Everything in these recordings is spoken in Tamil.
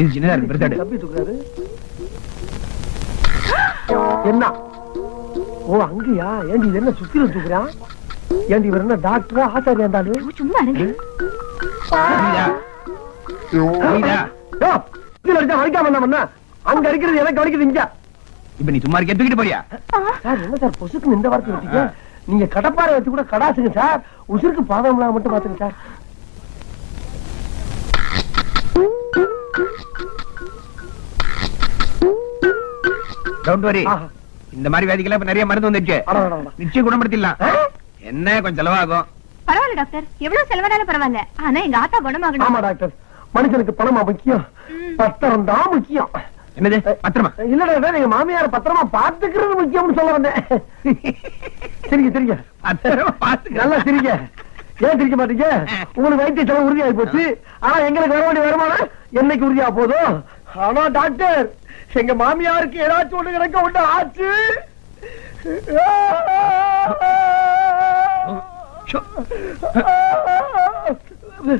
இது சின்னதா இருக்கு பெருசாடு. தம்பி தூக்குறாரு. என்ன? ஓ அங்கயா? ஏண்டி இது என்ன சுத்தில தூக்குறான்? ஏண்டி இவர் என்ன டாக்டரா ஆசாரியா இருந்தாலும்? சும்மா இருங்க. இதுல அடிச்சா வலிக்காம என்ன பண்ண? அங்க அடிக்கிறது எனக்கு வலிக்குது இங்க. இப்ப நீ சும்மா இருக்க தூக்கிட்டு போறியா? சார் என்ன சார் பொசுக்கு இந்த வார்த்தை வச்சீங்க? நீங்க கடப்பாறை வச்சு கூட கடாசுங்க சார். உசுருக்கு பாதம் மட்டும் பாத்துங்க சார். Don't worry. இந்த மாதிரி வியாதிக்கெல்லாம் இப்ப நிறைய மருந்து வந்துச்சு. நிச்சயம் குணப்படுத்திடலாம். என்ன கொஞ்சம் செலவாகும். பரவாயில்ல டாக்டர், எவ்வளவு செலவானாலும் பரவாயில்ல. ஆனா எங்க ஆத்தா குணமாகணும். ஆமா டாக்டர், மனுஷனுக்கு பணமா முக்கியம், பத்திரம் தான் முக்கியம். என்னது பத்திரமா? இல்ல டாக்டர், எங்க மாமியார பத்திரமா பாத்துக்கிறது முக்கியம்னு சொல்ல வந்தேன். சரிங்க சரிங்க, பத்திரமா பாத்துக்க. நல்லா சரிங்க. ஏன் சிரிக்க மாட்டீங்க? உங்களுக்கு வைத்திய செலவு உறுதியாகி போச்சு. ஆனா எங்களுக்கு வர வேண்டிய வருமானம் என்னைக்கு உறுதியா போதும்? ஆனா டாக்டர், எங்க மாமியாருக்கு ஏதாச்சும் ஒண்ணு கிடக்க ஒண்ணு ஆச்சு.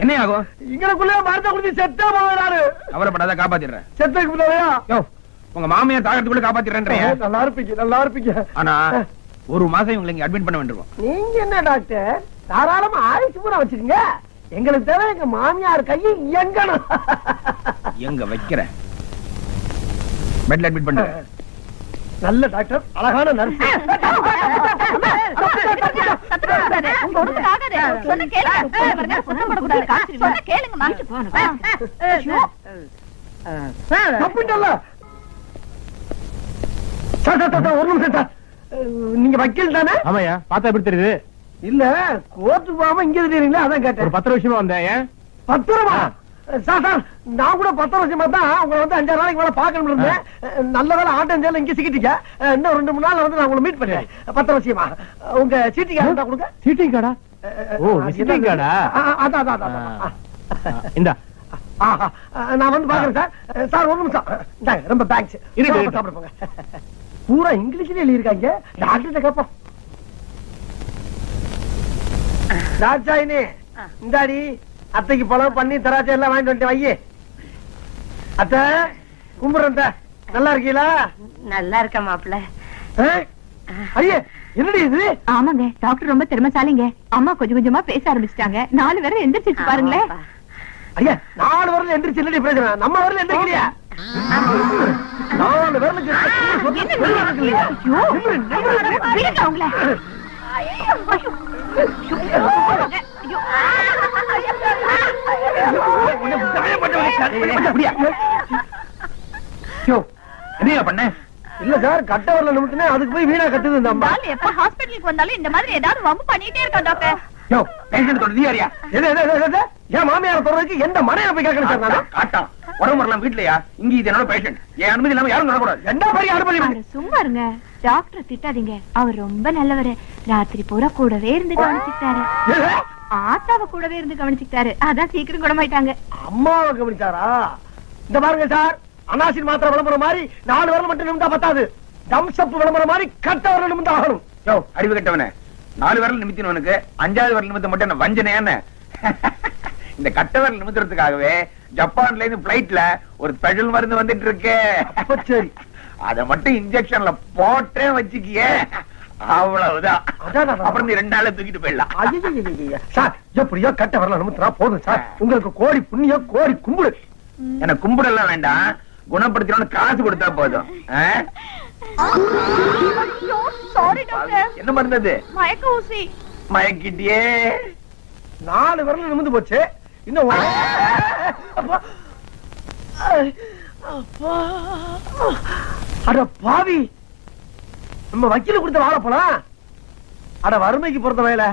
என்ன ஆகும்? இங்களுக்குள்ளே மருந்த குடிச்சு செத்தே போகிறாரு. கவலைப்படாத, காப்பாத்திடுறேன். செத்ததுக்கு முன்னாடியா? உங்க மாமியார் தாகத்துக்குள்ள காப்பாத்திடுறேன். நல்லா இருப்பீங்க நல்லா இருப்பீங்க. ஆனா ஒரு மாசம் இவங்களை இங்க அட்மிட் பண்ண வேண்டியிருக்கும். நீங்க என்ன டாக்டர், தாராளமா ஆயுசு பூரா வச்சுக்கீங்க. எங்களுக்கு தேவை எங்க மாமியார் கையை எங்கணும். எங்க வைக்கிறேன், பெட்ல அட்மிட் பண்றேன். நல்ல டாக்டர், அழகான நர்ஸ். ஒரு நிமிஷம் சார், நீங்க வக்கீல் தானே? ஆமாயா, பார்த்தா எப்படி தெரியுது? இல்ல கோர்ட்டுக்கு போகாம இங்க தெரியுங்களா, அதான் கேட்டேன். ஒரு 10 வருஷமா வந்தேன். ஏன் 10 ரூபா? சார் சார், நான் கூட 10 வருஷமா தான் உங்களை வந்து 5 நாளைக்கு மேல பாக்கணும் இருந்தேன். நல்ல வேலை ஆட்டம் இங்க சிக்கிட்டீங்க. இன்னும் 2-3 நாள்ல வந்து நான் உங்களை மீட் பண்ணேன். 10 வருஷமா உங்க சீட்டிங் கார்டு கொடுங்க. சீட்டிங் கார்டா? ஓ, சீட்டிங் கார்டா? அதான் அதான் அதான். இந்தா. நான் வந்து பாக்குறேன் சார். சார் ஒரு நிமிஷம் இந்தாங்க, ரொம்ப தேங்க்ஸ். சாப்பிட போங்க. பூரா இங்கிலீஷ்ல எழுதிருக்காங்க. டாக்டர் கேப்போம். தாட்சாயினி, இந்தாடி அத்தைக்கு பழம் பண்ணி திராட்சை எல்லாம் வாங்கிட்டு வந்து வையே. அத்தை கும்பிடுறேன். நல்லா இருக்கீங்களா? நல்லா இருக்க மாப்பிள்ள. ஐயே, என்னடி இது? ஆமாங்க, டாக்டர் ரொம்ப திறமைசாலிங்க. அம்மா கொஞ்சம் கொஞ்சமா பேச ஆரம்பிச்சிட்டாங்க. 4 பேரும் எந்திரிச்சு பாருங்களேன். ஐயா, 4 வரல எந்திரிச்சு என்னடி பிரச்சனை? நம்ம வரல எந்திரிக்கலையா? 4 வரல என்ன பண்ண? இல்ல சார், கட்ட வரல நிமிட்டுனே, அதுக்கு போய் வீணா கட்டுது இந்த அம்மா. எப்ப ஹாஸ்பிடலுக்கு வந்தாலும் இந்த மாதிரி ஏதாவது வம்பு பண்ணிட்டே இருக்கா டாக்டர். என் மாமியார தொடர்றதுக்கு எந்த மனையில போய் கேட்கணும் சார்? நான் காட்டான் உடம்பு வரலாம் வீட்லயா? இங்க இது என்னோட பேஷண்ட். என் அனுமதி இல்லாம யாரும் நடக்கூடாது. என்ன பெரிய அனுமதி? சும்மா இருங்க டாக்டர், திட்டாதீங்க. அவர் ரொம்ப நல்லவரு. ராத்திரி பூரா கூடவே இருந்து கவனிச்சுட்டாரு. ஆத்தாவை கூடவே இருந்து கவனிச்சுட்டாரு. அதான் சீக்கிரம் குணமாயிட்டாங்க. அம்மாவை கவனிச்சாரா? இந்த பாருங்க சார், அனாசின் மாத்திரை விளம்பரம் மாதிரி 4 வரல மட்டும் நிமிந்தா பத்தாது. தம்சப் விளம்பரம் மாதிரி கட்ட வரல நிமிந்தா ஆகணும். யோ, அறிவு கட்டவனே, 4 வரல நிமித்தினவனுக்கு 5வது வரல நிமித்த மட்டும் என்ன வஞ்சனை? என்ன இந்த கட்ட வரல நிமித்துறதுக்காகவே ஜப்பான்ல இருந்து பிளைட்ல ஒரு ஸ்பெஷல் மருந்து வந்துட்டு இருக்கு. சரி, அத மட்டும் இன்ஜெக்ஷன்ல போட்டே வச்சுக்கியே, அவ்வளவுதான். அப்புறம் நீ 2 நாள்ல தூக்கிட்டு போயிடலாம். சார், எப்படியோ கட்ட வரல நிமித்தினா போதும் சார். உங்களுக்கு கோடி புண்ணியம், கோடி கும்பிடு. எனக்கு கும்பிடலாம் வேண்டாம், குணப்படுத்தணும்னு காசு கொடுத்தா போதும். என்ன மருந்தது? மயக்க ஊசி. மயக்கிட்டியே. 4 வரல நிமிந்து போச்சு. இன்னும் அட பாவி, நம்ம வக்கீல கொடுத்த வாழைப்பழம். அட வறுமைக்கு பொறுத்த வயல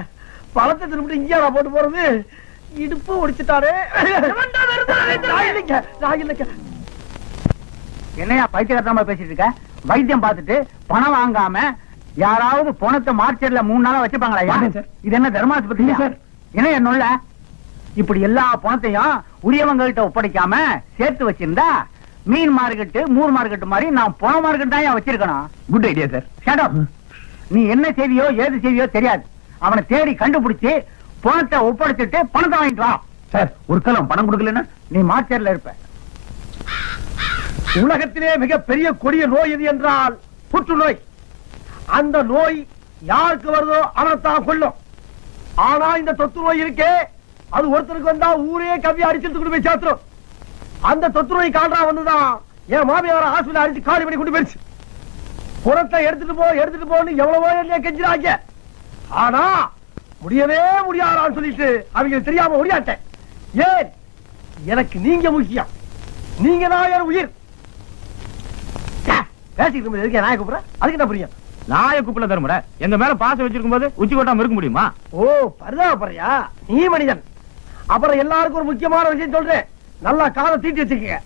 பழத்தை திரும்பிட்டு இங்கே போட்டு போறது. இடுப்பு ஒடிச்சுட்டாரு. என்னையா பைத்தியக்காரமா பேசிட்டு இருக்க? வைத்தியம் பார்த்துட்டு பணம் வாங்காம யாராவது பணத்தை மார்க்கெட்ல 3 நாளா வச்சுப்பாங்களா? இது என்ன தர்மாஸ்பத்திரி சார்? என்ன என்னுள்ள இப்படி எல்லா பணத்தையும் உரியவங்கள்ட்ட ஒப்படைக்காம சேர்த்து வச்சிருந்தா மீன் மார்க்கெட்டு, மூர் மார்க்கெட்டு மாதிரி நான் பண மார்க்கெட் தான் வச்சிருக்கணும். Good idea sir. Shut up. நீ என்ன செய்தியோ ஏது செய்தியோ தெரியாது. அவனை தேடி கண்டுபிடிச்சு பணத்தை ஒப்படைச்சிட்டு பணத்தை வாங்கிட்டு வா. சார், ஒரு காலம் பணம் கொடுக்கலன்னா நீ மார்க்கெட்ல இருப்ப. உலகத்திலே மிகப்பெரிய கொடிய நோய் எது என்றால் புற்றுநோய். அந்த நோய் யாருக்கு வருதோ அவனைத்தான் கொல்லும். ஆனா இந்த தொற்று நோய் இருக்கே, அது ஒருத்தருக்கு வந்தா ஊரே கவ்வி அடிச்சுட்டு கொண்டு போய் சேர்த்துரும். அந்த தொற்று நோய் கால்ரா வந்துதான் என் மாமியார ஹாஸ்பிட்டல் அடிச்சு காலி பண்ணி கொண்டு போயிடுச்சு. புறத்தை எடுத்துட்டு போன்னு எவ்வளவோ என்ன கெஞ்சிராங்க. ஆனா முடியவே முடியாதான்னு சொல்லிட்டு அவங்க தெரியாம முடியாட்டேன். ஏன்? எனக்கு நீங்க முக்கியம். நீங்க தான் என் உயிர். பேசிக்கிட்டு எதுக்கு நாயை கூப்பிடுற? அதுக்கு என்ன புரியும்? நாயை கூப்பிட தருமுறை எங்க மேல பாசம் வச்சிருக்கும் போது உச்சி கொட்டாம இருக்க முடியுமா? ஓ, பரிதாபப்படுறியா? நீ மனிதன். அப்புறம் எல்லாருக்கும் ஒரு முக்கியமான விஷயம் சொல்றேன், நல்லா காதை தீட்டி வச்சுக்கங்க.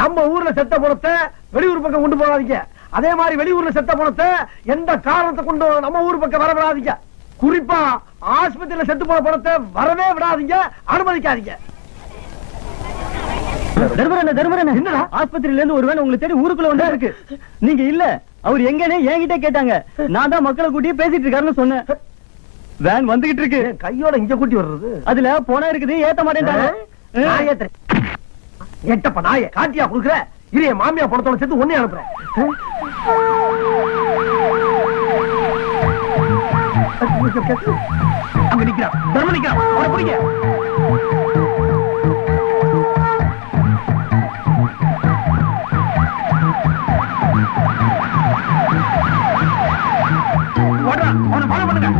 நம்ம ஊர்ல செத்த பணத்தை வெளியூர் பக்கம் கொண்டு போகாதீங்க. அதே மாதிரி வெளியூர்ல செத்த பணத்தை எந்த காரணத்தை கொண்டு நம்ம ஊர் பக்கம் வர விடாதீங்க. குறிப்பா ஆஸ்பத்திரியில செத்து போன பணத்தை வரவே விடாதீங்க, அனுமதிக்காதீங்க. என்னடா ஆஸ்பத்திரியில இருந்து ஒருவேளை உங்களை தேடி ஊருக்குள்ள வந்தா இருக்கு. நீங்க இல்ல, அவர் எங்கன்னு என்கிட்ட கேட்டாங்க. நான் தான் மக்களை கூட்டி பேசிட்டு இருக்காருன்னு சொன்னேன். வேன் வந்துகிட்டு இருக்கு. கையோட இங்க கூட்டி வர்றது, அதுல போனா இருக்குது, ஏத்த மாட்டேன். எட்டப்ப நாய காட்டியா குடுக்குற? இரு, என் மாமியா பணத்தோட சேர்த்து ஒன்னே அனுப்புறேன். அங்க நிக்கிறான், தர்ம நிக்கிறான், அவனை பிடிங்க. ஓடுறான், அவனை ஃபாலோ பண்ணுங்க.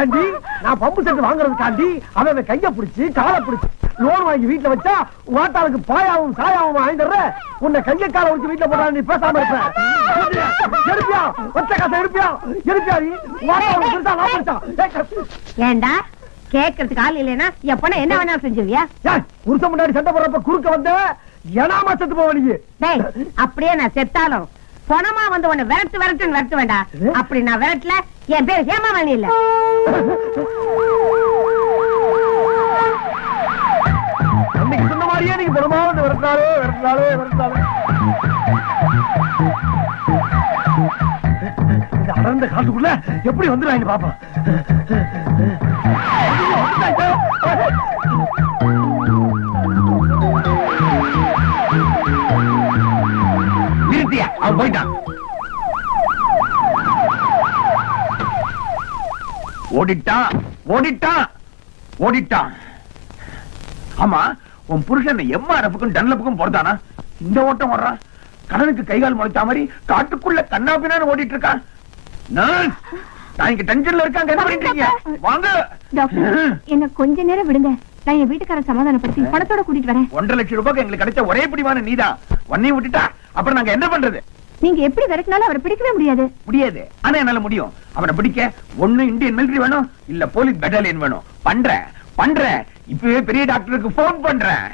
ஏண்டி, நான் பம்பு செட்டு வாங்குறதுக்காண்டி அவன் கைய பிடிச்சு காலை பிடிச்சு லோன் வாங்கி வீட்டுல வச்சா வாட்டாளுக்கு பாயாவும் சாயாவும் வாங்கிடுற. உன்னை கைய காலை வச்சு வீட்டுல போட்டா நீ பேசாம இருப்ப. எடுப்பியா? ஒத்த காசை எடுப்பியா? எடுப்பியா? நீ வாட்டாளுக்கு பெருசா நான் பெருசா? ஏண்டா கேக்குறதுக்கு ஆள் இல்லைன்னா என் பொண்ணை என்ன வேணாலும் செஞ்சுவியா? புருஷன் முன்னாடி சண்டை போறப்ப குறுக்க வந்த ஏனாமா செத்து போவ நீ. டேய், அப்படியே நான் செத்தாலும் பொணமா வந்து உன்னை விரட்டு வேண்டாம். அப்படி நான் விரட்டல, என் பேர் ஹேமாமணி இல்ல. அன்னைக்கு சொன்ன மாதிரியே நீங்க பொணமா வந்து விரட்டினாலே. இந்த அடர்ந்த காட்டுக்குள்ள எப்படி வந்துடுவாங்க பாப்பா. நிறுத்தியா, அவன் போயிட்டான். ஓடிட்டான். ஆமா, உன் புருஷன் எம்ஆர்எஃப்க்கும் டன்லப்புக்கும் போறதானா? இந்த ஓட்டம் வர்றான். கடனுக்கு கைகால் முளைச்சா மாதிரி காட்டுக்குள்ள கண்ணாபின்னு ஓடிட்டு இருக்கான். நான் இங்க டென்ஷன்ல இருக்காங்க. என்ன பண்ணிட்டீங்க? வாங்க டாக்டர், என்ன கொஞ்ச நேரம் விடுங்க. நான் என் வீட்டுக்காரன் சமாதானப்படுத்தி பணத்தோட கூட்டிட்டு வரேன். 1.5 லட்சம் ரூபாய்க்கு எங்களுக்கு கிடைச்ச ஒரே பிடிவான நீதான். வண்ணையும் விட்டுட்டா அப்புறம் நாங்க என்ன பண்றது? நீங்க எப்படி விரட்டினாலும் அவரை பிடிக்கவே முடியாது. ஆனா என்னால முடியும். அவனை பிடிக்க ஒண்ணு இந்தியன் மிலிட்டரி வேணும், இல்ல போலீஸ் பெட்டாலியன் வேணும். பண்றேன். இப்பவே பெரிய டாக்டருக்கு போன் பண்றேன்.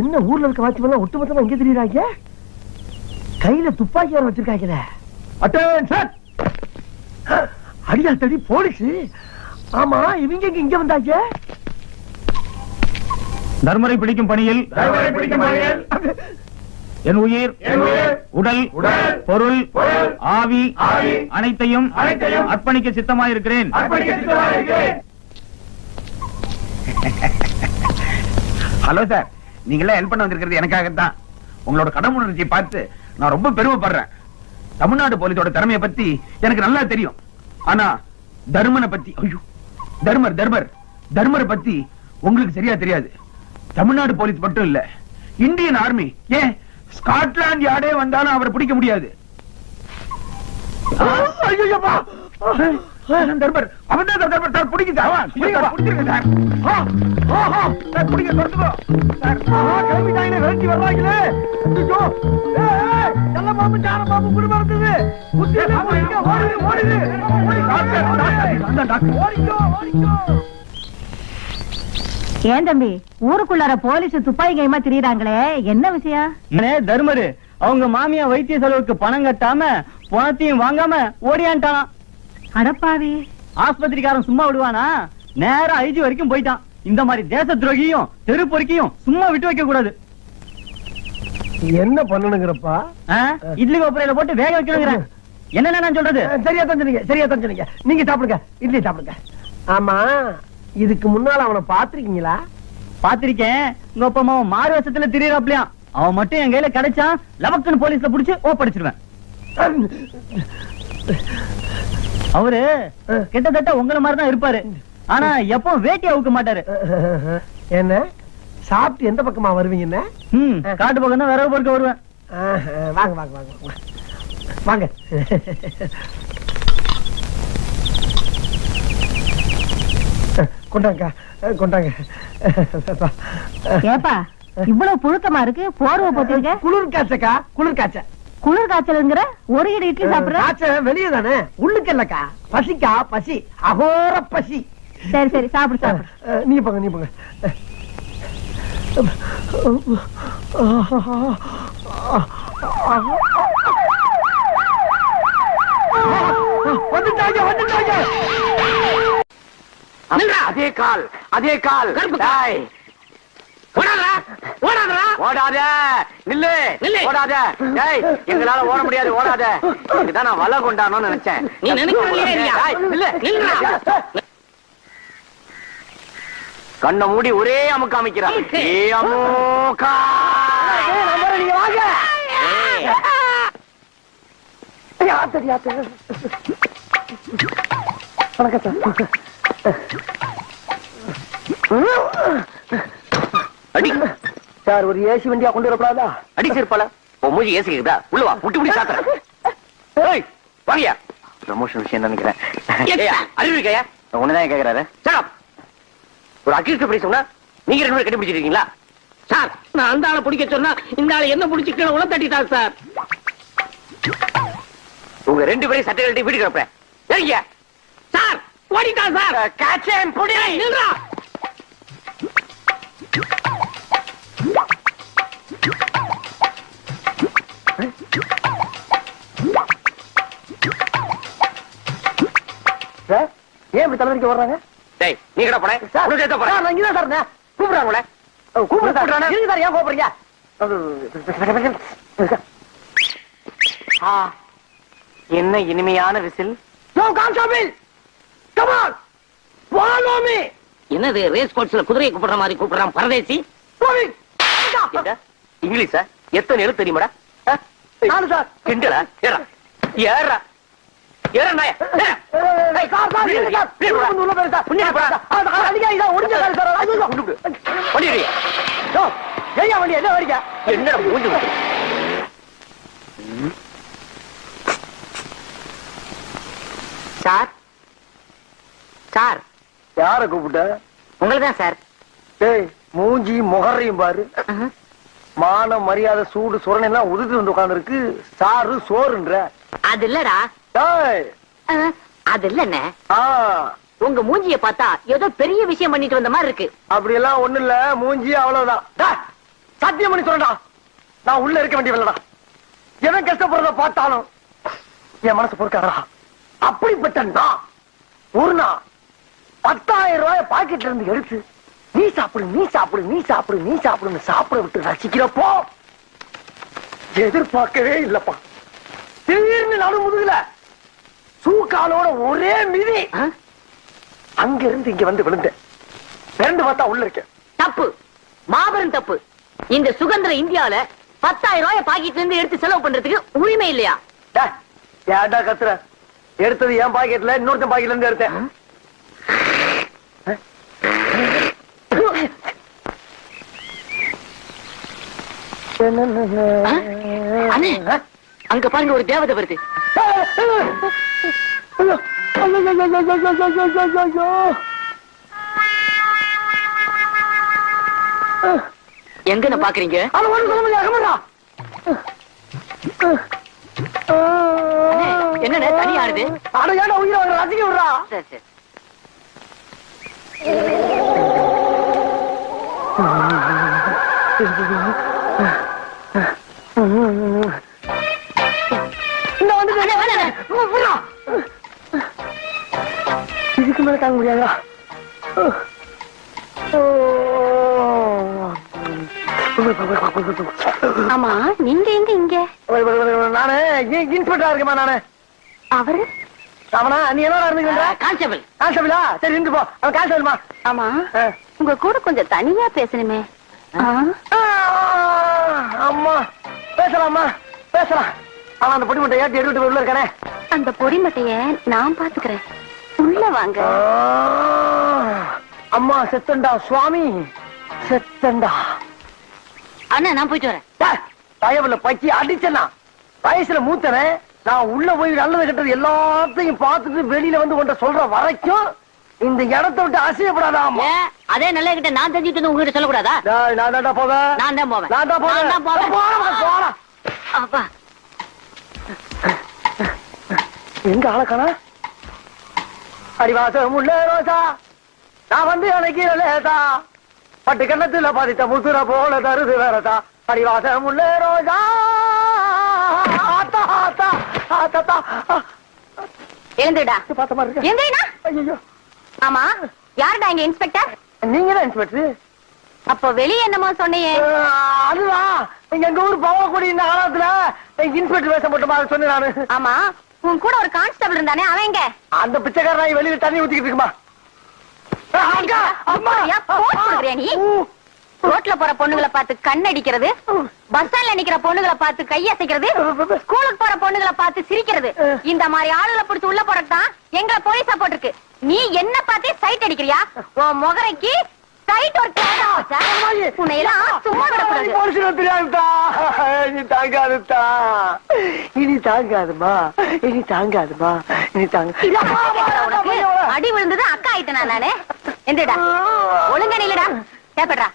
என்ன ஊர்ல இருக்க வாட்ச்மேன் ஒட்டுமொத்தமா எங்க தெரியுறாங்க? கையில துப்பாக்கி வர வச்சிருக்காங்க. அடியா தடி போலீஸ். ஆமா, இவங்க இங்க வந்தாங்க. தர்மரை பிடிக்கும் பணியில் என் உயிர், உடல், பொருள், ஆவி அனைத்தையும் அர்ப்பணிக்க சித்தமாயிருக்கிறேன். ஹலோ சார், நீங்களே ஹெல்ப் பண்ண வந்திருக்கிறது எனக்காகத்தான். உங்களோட கடமுணர்ச்சியை பார்த்து நான் ரொம்ப பெருமைப்படுறேன். தமிழ்நாடு போலீஸோட திறமையை பத்தி எனக்கு நல்லா தெரியும். ஆனா தர்மனை பத்தி, ஐயோ தர்மரை பத்தி உங்களுக்கு சரியா தெரியாது. தமிழ்நாடு போலீஸ் மட்டும் இல்ல, இந்தியன் ஆர்மி. ஏன் ஸ்காட்லாந்து யார்டே வந்தாலும் அவரை பிடிக்க முடியாது. ஐயோப்பா தர்பர் அவன் தான் தர்பர் சார். பிடிக்க சார், பிடிச்சிருங்க சார். சார் பிடிக்க தொடர்ந்துக்கோ சார். கிளம்பிட்டாங்களே, விரட்டி வர்றாங்களே. ஐயோ நல்ல பாம்பு சார பாம்பு குடும்பம் இருந்தது. ஓடிடு ஓடிக்கோ. ஏன் தம்பி ஊருக்குள்ளார போலீஸ் துப்பாக்கி கைமா திரியறாங்களே, என்ன விஷயம்? தர்மரு அவங்க மாமியா வைத்திய செலவுக்கு பணம் கட்டாம பணத்தையும் வாங்காம ஓடியான்ட்டான். அடப்பாவி, ஆஸ்பத்திரிக்காரன் சும்மா விடுவானா? நேரா ஐஜி வரைக்கும் போயிட்டான். இந்த மாதிரி தேச துரோகியும் தெரு பொறுக்கியும் சும்மா விட்டு வைக்க கூடாது. என்ன பண்ணணுங்கிறப்பா? இட்லி கோப்பரையில போட்டு வேக வைக்கணுங்கிறேன். என்ன நான் சொல்றது? சரியா தான் சொன்னீங்க. நீங்க சாப்பிடுங்க, இட்லி சாப்பிடுங்க. ஆமா, இதுக்கு முன்னால அவனை பாத்திருக்கீங்களா? பாத்திருக்கேன். உங்க அப்பா அம்மா மாறு வருஷத்துல திரியறாப்லையா? அவன் மட்டும் என் கையில கிடைச்சான், லவக்குன்னு போலீஸ்ல புடிச்சு ஒப்படைச்சிருவேன். அவரு கிட்டத்தட்ட உங்கள மாதிரிதான் இருப்பாரு. ஆனா எப்போ வேட்டி அவுக்க மாட்டாரு. என்ன சாப்பிட்டு எந்த பக்கமா வருவீங்க? காட்டு பக்கம் தான் விறகு பொறுக்க வருவேன். வாங்க வாங்க வாங்க வாங்க. கொண்டாங்க கொண்டாங்க. ஏப்பா இவ்வளவு புழுக்கமா இருக்கு, போர்வை போட்டுருக்க. குளிர் காய்ச்சக்கா, குளிர் காய்ச்ச. குளிர் காய்ச்சலுங்கிற ஒரு இடி இட்லி சாப்பிடுற? காய்ச்ச வெளியே தானே, உள்ளுக்கு இல்லக்கா. பசிக்கா, பசி, அகோர பசி. சரி சரி சாப்பிடு சாப்பிடு. நீங்க போங்க, நீங்க போங்க. வந்துட்டாங்க வந்துட்டாங்க. அதே கால், அதே கால். ஓடாத, நில்லு, ஓடாத. எங்களால ஓட முடியாது, ஓடாத. இதுதான் நான் வலை கொண்டானோன்னு நினைச்சேன். நீ கண்ண மூடி ஒரே அமுக்க அமைக்கிறான். நீங்க வாங்க. வணக்கம் சார். அடி சார், ஒரு ஏசி வண்டியா கொண்டு வரக்கூடாதா? அடிச்சிருப்பால உன் மூஞ்சி ஏசிக்குதா? உள்ள வா, முட்டி முடி சாத்துறேன். வாங்கயா, ப்ரமோஷன் விஷயம் நினைக்கிறேன். அறிவு இருக்கையா? உன்னதான் கேக்குறாரு. சார், ஒரு அக்யூஸ்ட் பிரைஸ் சொன்னா நீங்க 2 பேரும் கட்டி பிடிச்சிருக்கீங்களா? சார், நான் அந்த ஆளை பிடிக்க சொன்னா இந்த ஆளை என்ன பிடிச்சி கீழே உள்ள தட்டிட்டார் சார். உங்க 2 பேரையும் சட்டை கட்டி வீட்டுக்கு அனுப்புறேன். சரிங்க சார், ஓடிட்டான் சார். கேட்சேன், புடி. நில்றா. சார், ஏன் இப்படி தலைவரிக்க வர்றாங்க? டேய், நீ கடை போறேன். உனக்கு ஏத்த போறேன். நான் இங்கதான் சார் கூப்பிடுறாங்களே. கூப்பிடுறாங்க. ஏன் கூப்பிடுறீங்க? என்ன இனிமையான விசில். என்னது ரேஸ் கோர்ஸ்ல குதிரையை கூப்பிடுற மாதிரி கூப்பிடுறான் பரதேசி? இங்கிலீஷா? எத்தனை எழுத்து தெரியுமாடா? சார் கிண்டலா? ஏறா ஏறா ஏறா நாய. என்ன மூஞ்சி சார்? சார், யார கூப்பிட்ட? உங்களதான் சார். டேய், மூஞ்சி முகரையும் பாரு. மான மரியாதை சூடு சுரணை எல்லாம் உதுத்து வந்து உட்கார்ந்து இருக்கு. சாரு சோறுன்ற. அது இல்லடா. டேய், அது இல்லண்ணே, ஆ, உங்க மூஞ்சிய பார்த்தா ஏதோ பெரிய விஷயம் பண்ணிட்டு வந்த மாதிரி இருக்கு. அப்படி எல்லாம் ஒண்ணு இல்ல, மூஞ்சி அவ்வளவுதான். டேய், சத்தியம் பண்ணி சொல்றா, நான் உள்ள இருக்க வேண்டியவல்லடா. எவன் கஷ்டப்படுறத பார்த்தாலும் என் மனசு பொறுக்காதடா. அப்படிப்பட்ட நான் ஒரு நாள் 10,000 ரூபாய் பாக்கெட்ல இருந்து எடுத்து நீ சாப்பிடு, நீ சாப்பிடு, நீ சாப்பிடு, நீ சாப்பிடுன்னு சாப்பிட விட்டு ரசிக்கிறப்போ எதிர்பார்க்கவே இல்லப்பா. திடீர்னு நடு முதுகுல சூக்காலோட ஒரே மிதி. அங்க இருந்து இங்க வந்து விழுந்தேன். பிறந்து பார்த்தா உள்ள இருக்கேன். தப்பு, மாபெரும் தப்பு. இந்த சுதந்திர இந்தியால 10,000 ரூபாய் பாக்கெட்ல இருந்து எடுத்து செலவு பண்றதுக்கு உரிமை இல்லையா? டேய், ஏன்டா கத்துற? எடுத்தது என் பாக்கெட்ல, இன்னொருத்தன் பாக்கெட்ல இருந்து எடுத்தேன். அண்ணே, அங்க பாருங்க ஒரு தேவதை வருது. எங்க பாக்குறீங்க? என்ன தனி ஆடுது? உயிரை ரசிக்க விடுறா. சரி சரி. இதுக்கு மேல தாங்க முடியாதா? ஆமா நீங்க எங்க இங்க? நானு இன்ஸ்பெக்டரா இருக்கேமா நானு. அவரு அவனா நீ என்ன இருந்துக்கிற? கான்ஸ்டபிள். கான்ஸ்டபிளா? சரி இருந்து போ. அவன் கான்ஸ்டபிள்மா. ஆமா உங்க கூட கொஞ்சம் தனியா பேசணுமே. அம்மா பேசலாமா? பேசலாம். அவன் அந்த பொடி மட்டும் ஏற்றி எடுத்துட்டு உள்ள இருக்கானே. அந்த பொடி மட்டைய நான் பாத்துக்கிறேன். உள்ள வாங்க. அம்மா செத்தண்டா சுவாமி, செத்தண்டா. அண்ணா நான் போயிட்டு வரேன். தயவுல பச்சி அடிச்சனா வயசுல மூத்தவன். நான் உள்ள போய் நல்லது கெட்டது எல்லாத்தையும் பார்த்துட்டு வெளியில வந்து கொண்ட சொல்ற வரைக்கும் இந்த இடத்தை விட்டு அசையப்படாதா? அதே நல்ல கிட்ட நான் தெரிஞ்சுட்டு உங்ககிட்ட சொல்லக்கூடாதா? நான் தான்டா போவேன். நான் தான் போவேன். நான் தான் போவேன். நான் தான் போவேன். போலாம். அப்பா எங்க ஆளக்கானா? அடிவாசம் உள்ள ரோசா நான் வந்து அன்னைக்கு லேசா பட்டு கண்ணத்துல பாதித்த முசுர போல தருது வேறதா. அடிவாசம் உள்ள ரோசா ஆத்தா ஆத்தா ஆத்தா. எழுந்துடா. பார்த்த மாதிரி இருக்கு. எங்கடா? ஐயோ ஆமா யாருடா இங்க இன்ஸ்பெக்டர்? நீங்க தான் இன்ஸ்பெக்டர். அப்போ வெளிய என்னமோ சொன்னியே? அதுதான் எங்க ஊர் பவளக்குடி இந்த காலத்துல இன்ஸ்பெக்டர் வேஷம் போட்டு மாதிரி சொன்னேன் நானு. ஆமா உன் கூட ஒரு கான்ஸ்டபிள் இருந்தானே அவன் எங்க? அந்த பிச்சைக்காரன் வெளியில தண்ணி ஊத்திக்கிட்டு இருக்குமா? நீ ரோட்ல போற பொண்ணுங்களை பார்த்து கண் அடிக்கிறது, பஸ் ஸ்டாண்ட்ல நிக்கிற பொண்ணுங்களை பார்த்து கையசைக்கிறது, ஸ்கூலுக்கு போற பொண்ணுங்களை பார்த்து சிரிக்கிறது, இந்த மாதிரி ஆளுகளை பிடிச்சு உள்ள போறதுதான் எங்களை போலீஸா போட்டிருக்கு. நீ என்ன பார்த்தே சைட் அடிக்கிறியா? உன் முகரைக்கு சைட் ஒரு உன்னை எல்லாம் சும்மா விடக்கூடாது. இனி தாங்காதுதா, இனி தாங்காதுமா, இனி தாங்காதுமா, இனி தாங்க. அடி விழுந்தது அக்கா ஆயிட்டேனா நானு? எந்தடா ஒழுங்கா நில்லுடா. கேப்படுறா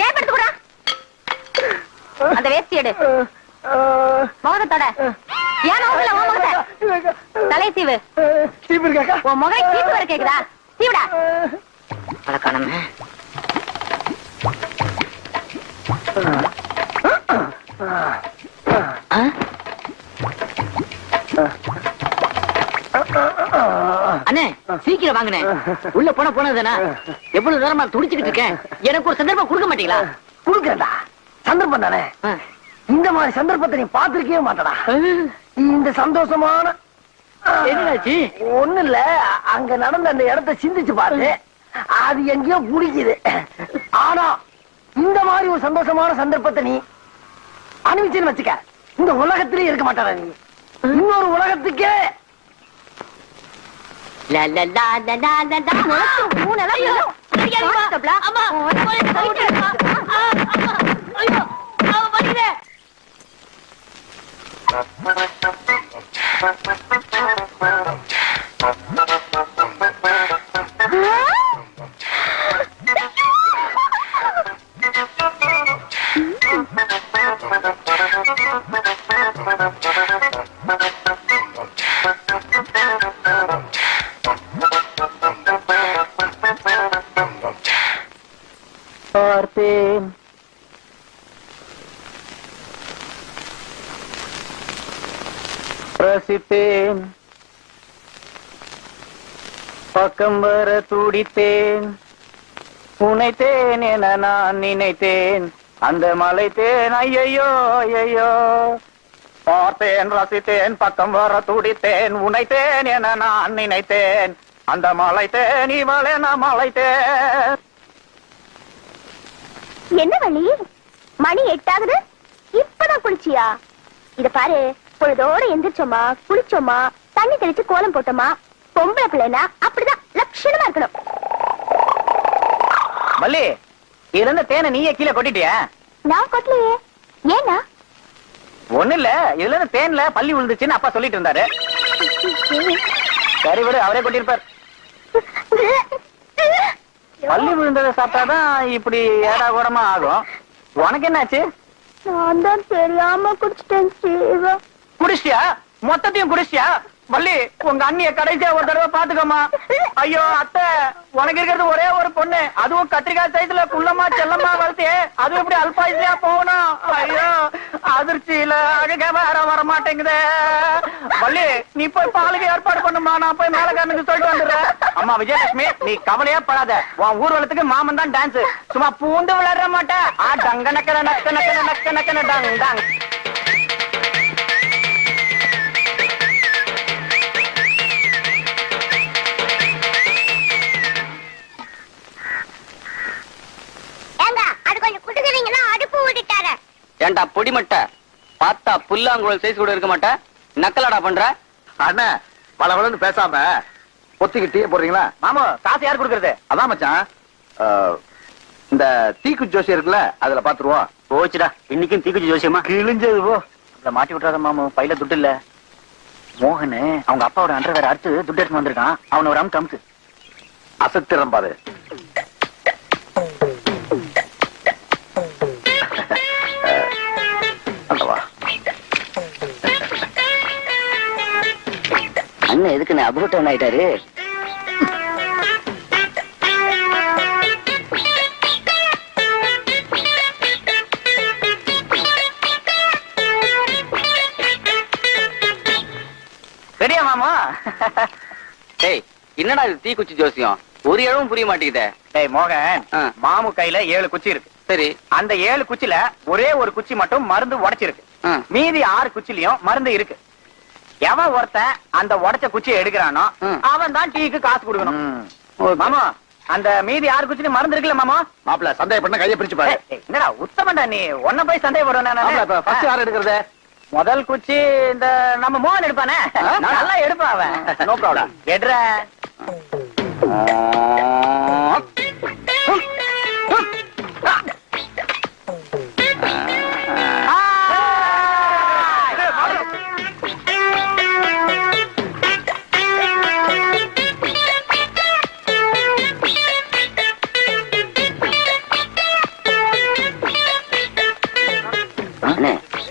கேப்படுத்து கூட அந்த வேஸ்டி எடு. முகத்தோட ஏன் முகத்தை தலை சீவு. சீப்பு இருக்காக்கா? உன் முகை சீப்பு வர கேக்குதா? சீவுடா. அடக்கானமே. அண்ணே சீக்கிரம் வாங்கினே. உள்ள போனதானா? எவ்வளவு நேரமா துடிச்சுக்கிட்டு இருக்கேன். எனக்கு ஒரு சந்தர்ப்பம் கொடுக்க மாட்டீங்களா? குடுக்கறதா? சந்தர்ப்பம் தானே. இந்த மாதிரி சந்தர்ப்பத்தை நீ பாத்திருக்கவே மாட்டடா. இந்த சந்தோஷமான என்னாச்சு? ஒண்ணு இல்ல, அங்க நடந்த அந்த இடத்தை சிந்திச்சு பாரு. அது எங்கேயோ புடிக்குது. ஆனா இந்த மாதிரி ஒரு சந்தோஷமான சந்தர்ப்பத்தை நீ அனுபவிச்சுன்னு வச்சுக்க, இந்த உலகத்திலே இருக்க மாட்டாரா நீ. இன்னொரு உலகத்துக்கே பார்த்தேன். ரசித்தேன், பக்கம் வர துடித்தேன், உனைத்தேன் என நான் நினைத்தேன், அந்த மலைத்தேன் ஐயோ ஐயோ. பார்த்தேன், ரசித்தேன், பக்கம் வர துடித்தேன், உனைத்தேன் என நான் நினைத்தேன், அந்த மலைத்தேன் இவளென மலைத்தேன். என்ன வழி? மணி 8 ஆகுது. இப்பதான் குளிச்சியா? இத பாரு, பொழுதோட எந்திரிச்சோமா, குளிச்சோமா, தண்ணி தெளிச்சு கோலம் போட்டோமா. பொம்பளை பிள்ளைனா அப்படிதான் லட்சணமா இருக்கணும். மல்லி, இதுல இருந்து தேனை நீயே கீழே கொட்டிட்டியா? நான் கொட்டலையே. ஏன்னா ஒண்ணு இல்ல இதுல இருந்து தேன்ல பள்ளி விழுந்துச்சுன்னு அப்பா சொல்லிட்டு இருந்தாரு. சரி விடு, அவரே கொட்டிருப்பார். பள்ளி விழுந்ததை சாப்பிட்டாதான் இப்படி ஏடா கூடமா ஆகும். உனக்கு என்னாச்சு? நான் தான் தெரியாம குடிச்சிட்டேன் ஜீவா. குடிச்சியா? மொத்தத்தையும் குடிச்சியா? வள்ளி, உங்க அண்ணிய கடைசியா ஒரு தடவை பாத்துக்கோமா. ஐயோ அத்தை, உனக்கு இருக்கிறது ஒரே ஒரு பொண்ணு, அதுவும் கத்திரிக்காய் சைஸ்ல குள்ளமா செல்லமா வளர்த்து, அதுவும் இப்படி அல்பாயுசியா போகணும். ஐயோ அதிர்ச்சியில அழுக வேற வர மாட்டேங்குதே. வள்ளி, நீ போய் பாலுக்கு ஏற்பாடு பண்ணுமா, நான் போய் மேலக்காரனுக்கு சொல்லிட்டு வந்துடுறேன். அம்மா விஜயலட்சுமி, நீ கவலையா படாத. உன் ஊர்வலத்துக்கு மாமன் தான் டான்ஸ், சும்மா பூந்து விளையாட மாட்டேன். டங்க நக்கன நக்க நக்கன நக்க நக்கன டங் டங். ஏண்டா பொடி மட்ட, பார்த்தா புல்லாங்குழல் சைஸ் கூட இருக்க மாட்டேன், நக்கலடா பண்ற. அண்ணா பலவளன்னு பேசாம பொத்திக்கிட்டே போடுறீங்களா? மாமா, காசு யார் கொடுக்கறது? அதான் மச்சான், இந்த தீக்குச்சி ஜோசி இருக்குல்ல, அதுல பாத்துருவோம். போச்சுடா, இன்னைக்கும் தீக்குச்சி ஜோசியமா கிழிஞ்சது போ. அதுல மாட்டி விட்டுறாத மாமா, பையில துட்டு இல்ல. மோகனு அவங்க அப்பாவோட அண்டர் வேற அறுத்து துட்டு எடுத்து வந்திருக்கான், அவன ஒரு அமுக்கு அமுக்கு. அசத்திரம் பாரு. அண்ணன் எதுக்கு அபூட்டன் ஆயிட்டாரு? ரெடியா மாமா? டேய், என்னடா இது தீக்குச்சி ஜோசியம்? ஒரு இழவும் புரிய மாட்டேங்குதே. டேய் மோகன், மாமு கையில 7 குச்சி இருக்கு. சரி, அந்த 7 குச்சில ஒரே ஒரு குச்சி மட்டும் மருந்து உடைச்சிருக்கு. மீதி 6 குச்சிலையும் மருந்து இருக்கு. எவன் ஒருத்தன் அந்த உடைச்ச குச்சியை எடுக்கிறானோ அவன் தான் டீக்கு காசு கொடுக்கணும். மாமா, அந்த மீதி 6 குச்சிலையும் மருந்து இருக்குல்ல மாமா? மாப்பிள்ள சந்தேகப்பட்ட கையை பிரிச்சு பாரு. என்னடா உத்தமண்டா நீ, ஒன்ன போய் சந்தேகப்படுறேன். ஃபர்ஸ்ட் யார் எடுக்கிறது? முதல் குச்சி இந்த நம்ம மோகன் எடுப்பானே, நல்லா எடுப்பான் அவன். No problem. எடுற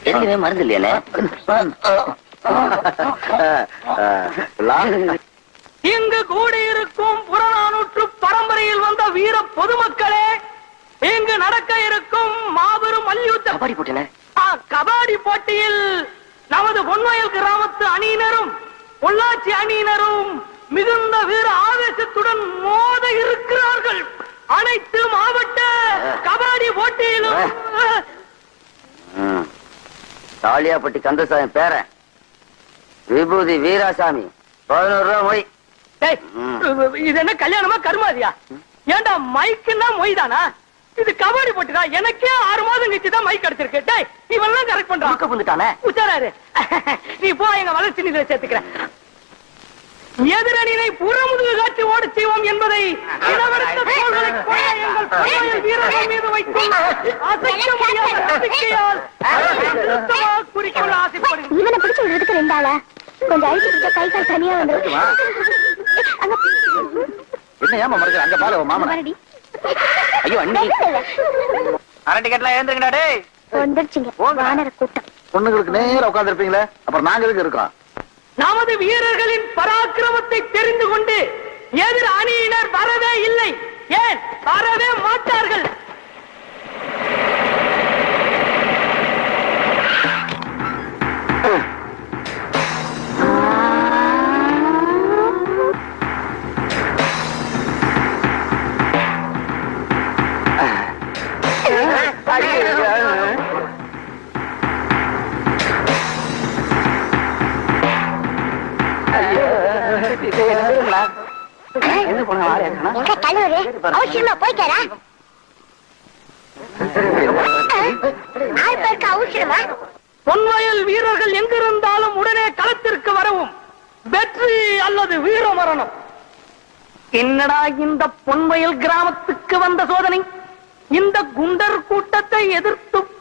எதுவுமே மருந்து இல்லையானே? இங்கு கூடியிருக்கும் புறநானூற்று பரம்பரையில் வந்த வீர பொதுமக்களே, இங்கு நடக்க இருக்கும் மாபெரும் மல்யுத்த கபாடி போட்டேனே. கபாடி போட்டியில் நமது பொன்வயல் கிராமத்து அணியினரும் பொள்ளாச்சி அணியினரும் மிகுந்த வீர ஆவேசத்துடன் மோத இருக்கிறார்கள். அனைத்து மாவட்ட கபாடி போட்டியிலும் தாலியாப்பட்டி கந்தசாமி பேரன் விபூதி வீராசாமி 11 ரூபாய் மொய். இது என்ன கல்யாணமா கருமாதியா? ஏண்டா மைக்குன்னா மொய் தானா? இது கபாடி போட்டுதா? எனக்கே 6 மாதம் கழிச்சுதான் மைக் கிடைச்சிருக்கு. டேய், இவெல்லாம் கரெக்ட் பண்றான். வந்துட்டானே உச்சாராரு, நீ போ, எங்க வளர்ச்சி நிதியில சேர்த்துக்கிறேன். எதிரணியை புறமுதுகு காட்சி ஓட செய்வோம் என்பதை இளவரச தோள்களை கொண்ட எங்கள் பொன்வயல் வீரர்கள் மீது வைக்கும் அசைக்க முடியாத நம்பிக்கையால் திருத்தமாக குறிக்கொள்ள ஆசைப்படுகிறேன். இவனை பிடிச்சு விடுறதுக்கு 2 ஆளா? கொஞ்சம் அழிச்சு கை கால் தனியா வந்துடும். என்ன ஏமா மறக்க? அங்க பாரு மாமா. ஐயோ அண்ணி, அரை டிக்கெட்லாம் எழுந்துருங்கடா. டேய் வந்துருச்சுங்க வானர கூட்டம். பொண்ணுங்களுக்கு நேரா உட்கார்ந்து இருப்பீங்களே, அப்புறம் நாங்க எதுக்கு இருக்கோம்? நமது வீரர்களின் பராக்கிரமத்தை தெரிந்து கொண்டு எதிர் அணியினர் வரவே இல்லை, ஏன் வரவே மாட்டார்கள். அவசியமா போய்க்காரா? அவசியமா பொன்வயல் வீரர்கள் எங்கிருந்தாலும் உடனே களத்திற்கு வரவும். வெற்றி அல்லது வீர மரணம். என்னடா இந்த பொன்வயல் கிராமத்துக்கு வந்த சோதனை? இந்த குண்டர் கூட்டத்தை எதிர்த்து